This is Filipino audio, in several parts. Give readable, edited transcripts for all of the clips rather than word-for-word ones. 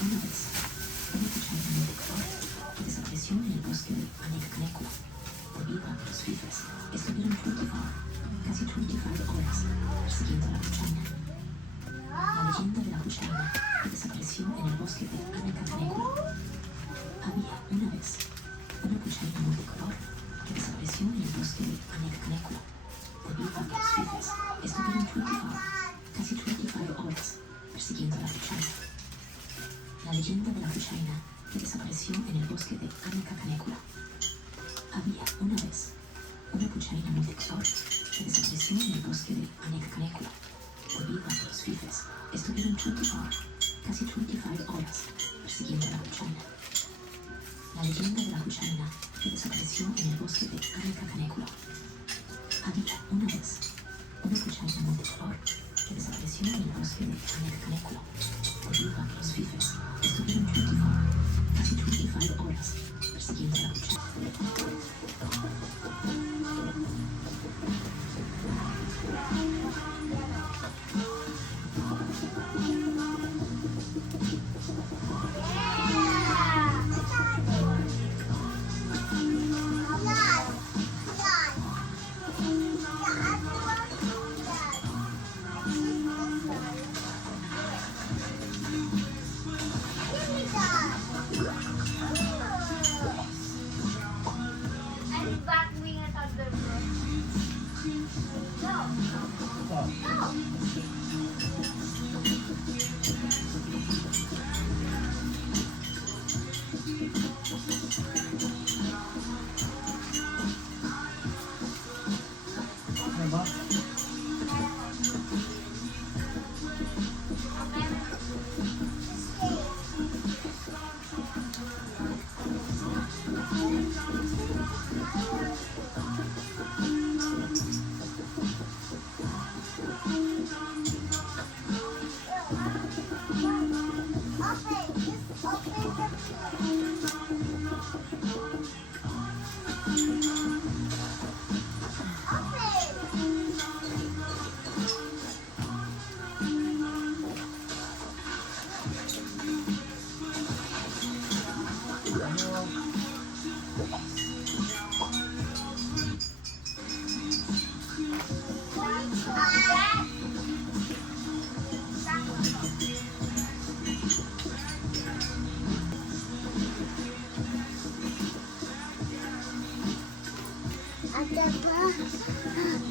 Una vez, una cuchara de color que desapareció en el bosque de Anikkanekua debido a que los fifes estuvieron 25 horas persiguiendo a la cuchara. La leyenda de la cuchara que desapareció en el bosque de Anikkanekua. Había una vez una cuchara multicolor que desapareció en el bosque de Anikkanekua debido a que los fifes estuvieron 25 horas persiguiendo a la cuchara. La leyenda de la cuchara que desapareció en el bosque de Anikkanekua. Había una vez una cuchara multicolor que desapareció en el bosque de Anikkanekua debido a que los fifes estuvieron 25 horas persiguiendo a la cuchara. La leyenda de la cuchara que desapareció en el bosque de Anikkanekua. Había una vez una cuchara multicolor que desapareció en el bosque de Anikkanekua debido a que los fifes estuvieron 25 horas persiguiendo a la cuchara.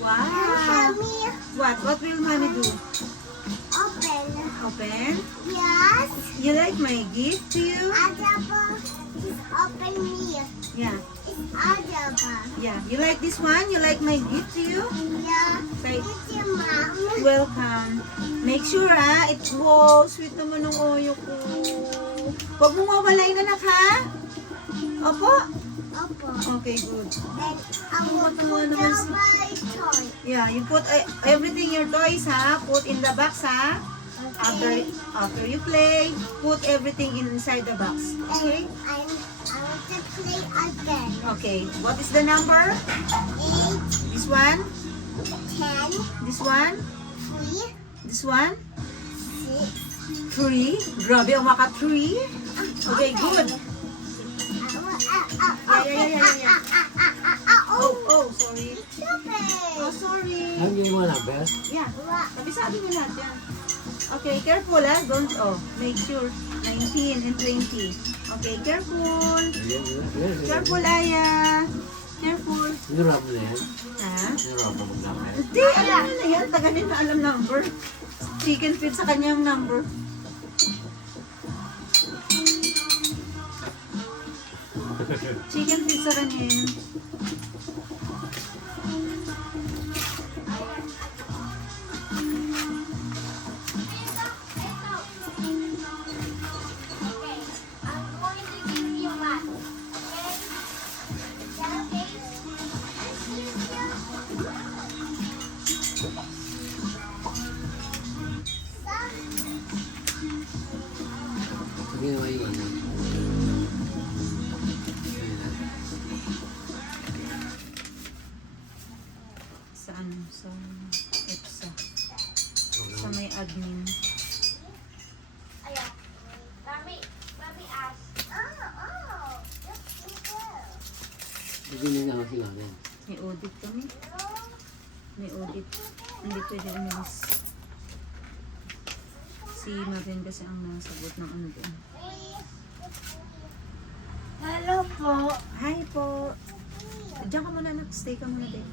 Wow. What will mommy do? Open. Open? Yes. You like my gift to you? Adaba is open me. Yeah. It's Adaba. Yeah. You like this one? You like my gift to you? Yeah. Say, It's your mom. welcome. Make sure it wow, sweet naman ng oyo ko. Huwag mo mawalay na nak ha? Opo? Opo. Okay, good. And I will Matawa put naman down si- my toy. Yeah, you put everything your toys ha. Put in the box ha. After you play, put everything inside the box. Okay? And I want to play again. Okay. What is the number? 8, This one? 10, This one? 3, This one? 6. 3? Grabe, ang maka 3. Okay, good. Yeah. Oh, sorry. Oh, sorry. Ang hindi mo na, Beth? Yeah. Kabisado nyo lahat yan. Okay, careful ha. Don't, make sure. 19 and 20. Okay, careful. Careful, Aya. Careful. Nirap na yan. Ha? Nirap na magdamay. Hindi, alam na yan. Tagalin na alam number. Chicken feed sa kanyang number. Chicken feed sa kanya yun. Ginawa yung ano. Sa ano? Sa EPSA. Sa may admin. Ayan. Dami. Hindi na ako si Mami. May audit kami. May audit. Hindi pwede umalis. Si Marvin kasi ang nasagot ng ano doon. Hello po. Hi po. Diyan ka muna, anak. Stay ka muna din.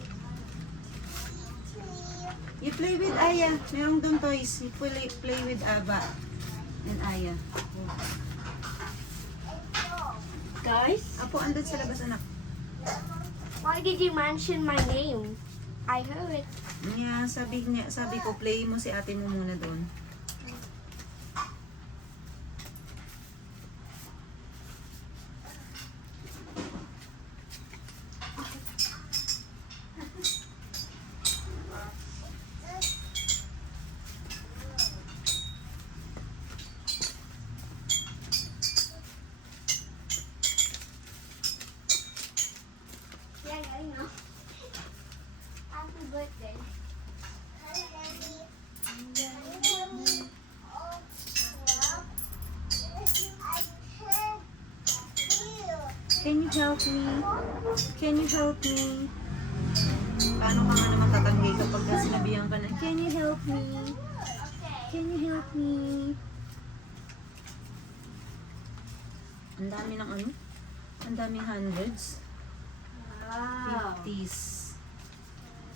You play with Aya. Merong doon toys. You play with Aba and Aya. Guys, Apo, andun sa labas, anak. why did you mention my name? I heard it. Niya, sabi ko, play mo si ate mo muna doon. Yeah, I know. Happy birthday. Can you help me? Can you help me? Paano ka nga naman tatanggi kapag sinabihan ka na, can you help me? Can you help me? Ang dami ng ano? Ang daming hundreds. Wow. 50s.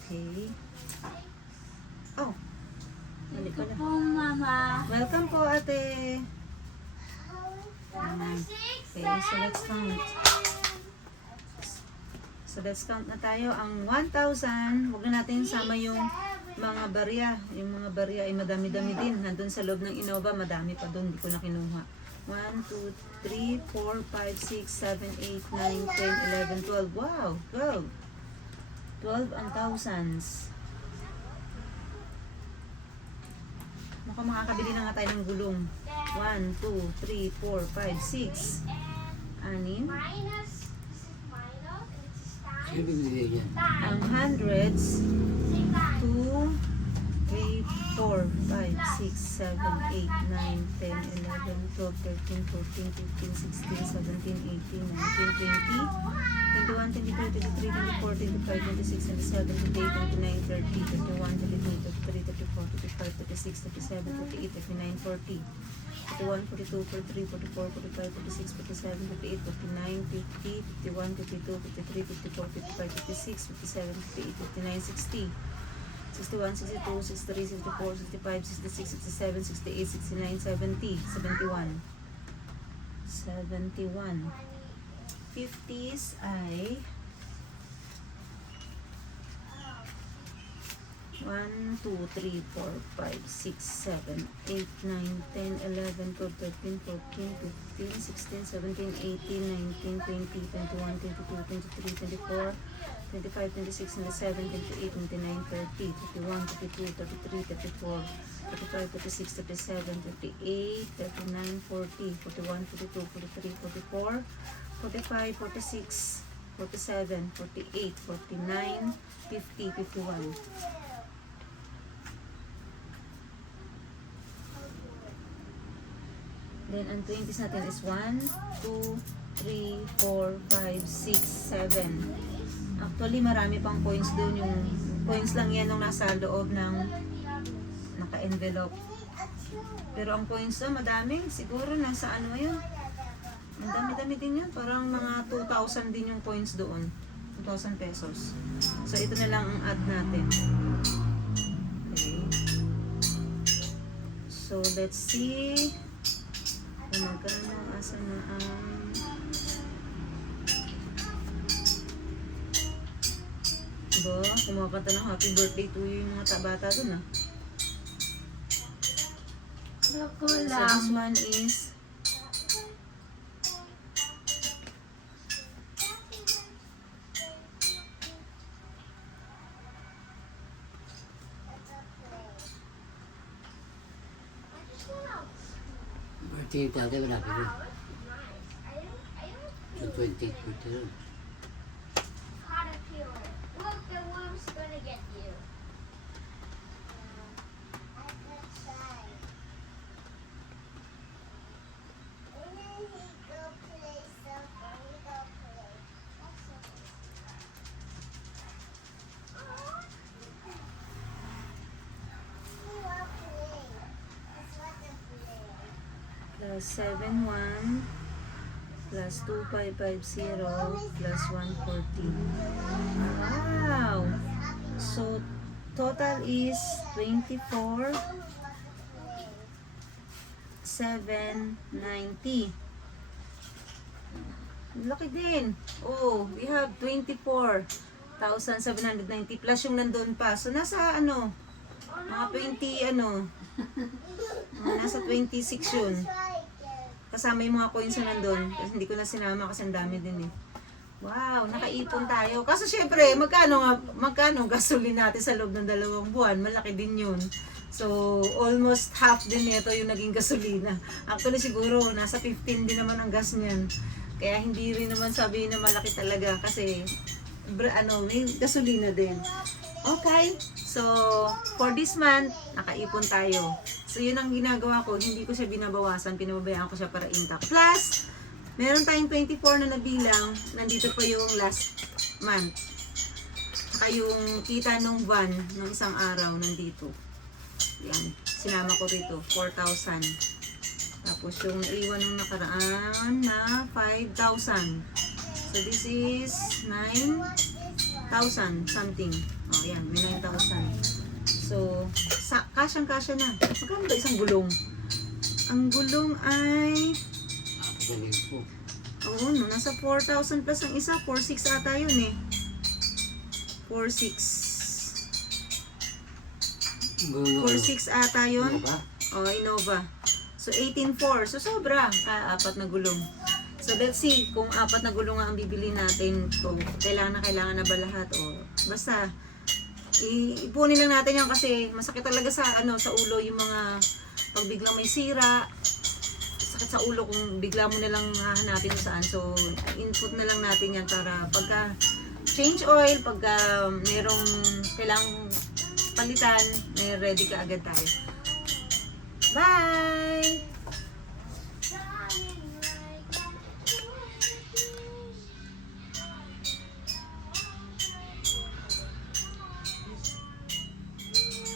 Okay. Oh. Dali pala. Po, Mama. Welcome po, ate. Okay, so let's count. So let's count na tayo. Ang 1,000, huwag na natin sama yung mga barya. Yung mga barya ay madami-dami din. Nandun sa loob ng Innova, madami pa doon. Hindi ko na kinuha. 1, 2, 3, 4, 5, 6, 7, 8, 9, 10, 11, 12. Wow! 12. 12 ang thousands. Mukhang makakabili na nga tayo ng gulong. 1, 2, 3, 4, 5, 6. 6. Minus. This is minus. And this is times. Sino bibili niya? Ang hundreds, Same time. 2, 3, 4, 5, 6, 7, 8, 9, 10, 11, 12, 13, 14, 15, 16, 17, 18, 19, 20, 21, 22, 23, 24, 25, 26, 27, 28, 29, 30, 31, 32, 33, 34, 35, 36, 37, 38, 39, 40, 41, 42, 43, 44, 45, 46, 47, 48, 49, 50, 51, 52, 53, 54, 55, 56, 57, 58, 59, 60, 61, 62, 63, 64, 65, 66, 67, 68, 69, 70, 71. 71. 50s ay 1, 2, 3, 4, 5, 6, 7, 8, 9, 10, 11, 12, 13, 14, 15, 16, 17, 18, 19, 20, 21, 22, 23, 24, 25, 26, 27, 28, 29, 30, 31, 32, 33, 34, 35, 36, 37, 38, 39, 40, 41, 42, 43, 44, 45, 46, 47, 48, 49, 50, 51. Then, ang 20s natin is 1, 2, 3, 4, 5, 6, 7. Actually, marami pang coins doon. Yung coins lang yan nung nasa loob ng naka-envelope. Pero ang coins doon, madami. Siguro nasa ano yun. Ang dami-dami din yun. Parang mga 2,000 din yung coins doon. 2,000 pesos. So, ito na lang ang add natin. Okay. So, let's see. Kung magkano, asa na ang... Diba? Kumakanta ng happy birthday to you yung mga bata dun ah. Loko So lang. this one is... Birthday yung tatay, wala ka na. Yung 28 birthday nun. Caterpillar. Look, the worm's gonna get you. plus 71 plus 2550 plus 140. Wow! So, total is 24 790. Laki din. Oh, we have 24,790 plus yung nandun pa. So, nasa ano? Mga 20 ano? Nasa 26 yun. Kasama yung mga coins na nandun. Kasi hindi ko na sinama kasi ang dami din eh. Wow, nakaipon tayo. Kaso syempre, magkano gasolin natin sa loob ng 2 buwan? Malaki din yun. So, almost half din nito yung naging gasolina. Actually, siguro, nasa 15 din naman ang gas niyan. Kaya hindi rin naman sabihin na malaki talaga kasi may gasolina din. Okay, so for this month, nakaipon tayo. So yun ang ginagawa ko, hindi ko siya binabawasan, pinababayaan ko siya para intact. Plus, meron tayong 24 na nabilang, nandito pa yung last month. Saka yung kita nung van, nung isang araw, nandito. Yan, sinama ko rito, 4,000. Tapos yung iwan nung nakaraan na 5,000. So this is 9,000 something. Oh, yan, may 9,000. So, kasyang-kasya na. Magkano ba isang gulong? Ang gulong ay... Oo, no, nasa 4,000 plus ang isa. 4,600 ata yun eh. 4,600 ata yun. Oh, Innova. So, 18,400. So, sobra. Apat na gulong. So, let's see kung 4 na gulong ang bibili natin. So, kailangan na ba lahat? O, basta, ipunin lang natin yan kasi masakit talaga sa ulo yung mga pag biglang may sira. Sakit sa ulo kung bigla mo na lang hahanapin kung saan. So, input na lang natin yan para pagka change oil, pagka merong kailangang palitan, may ready ka agad tayo. Bye!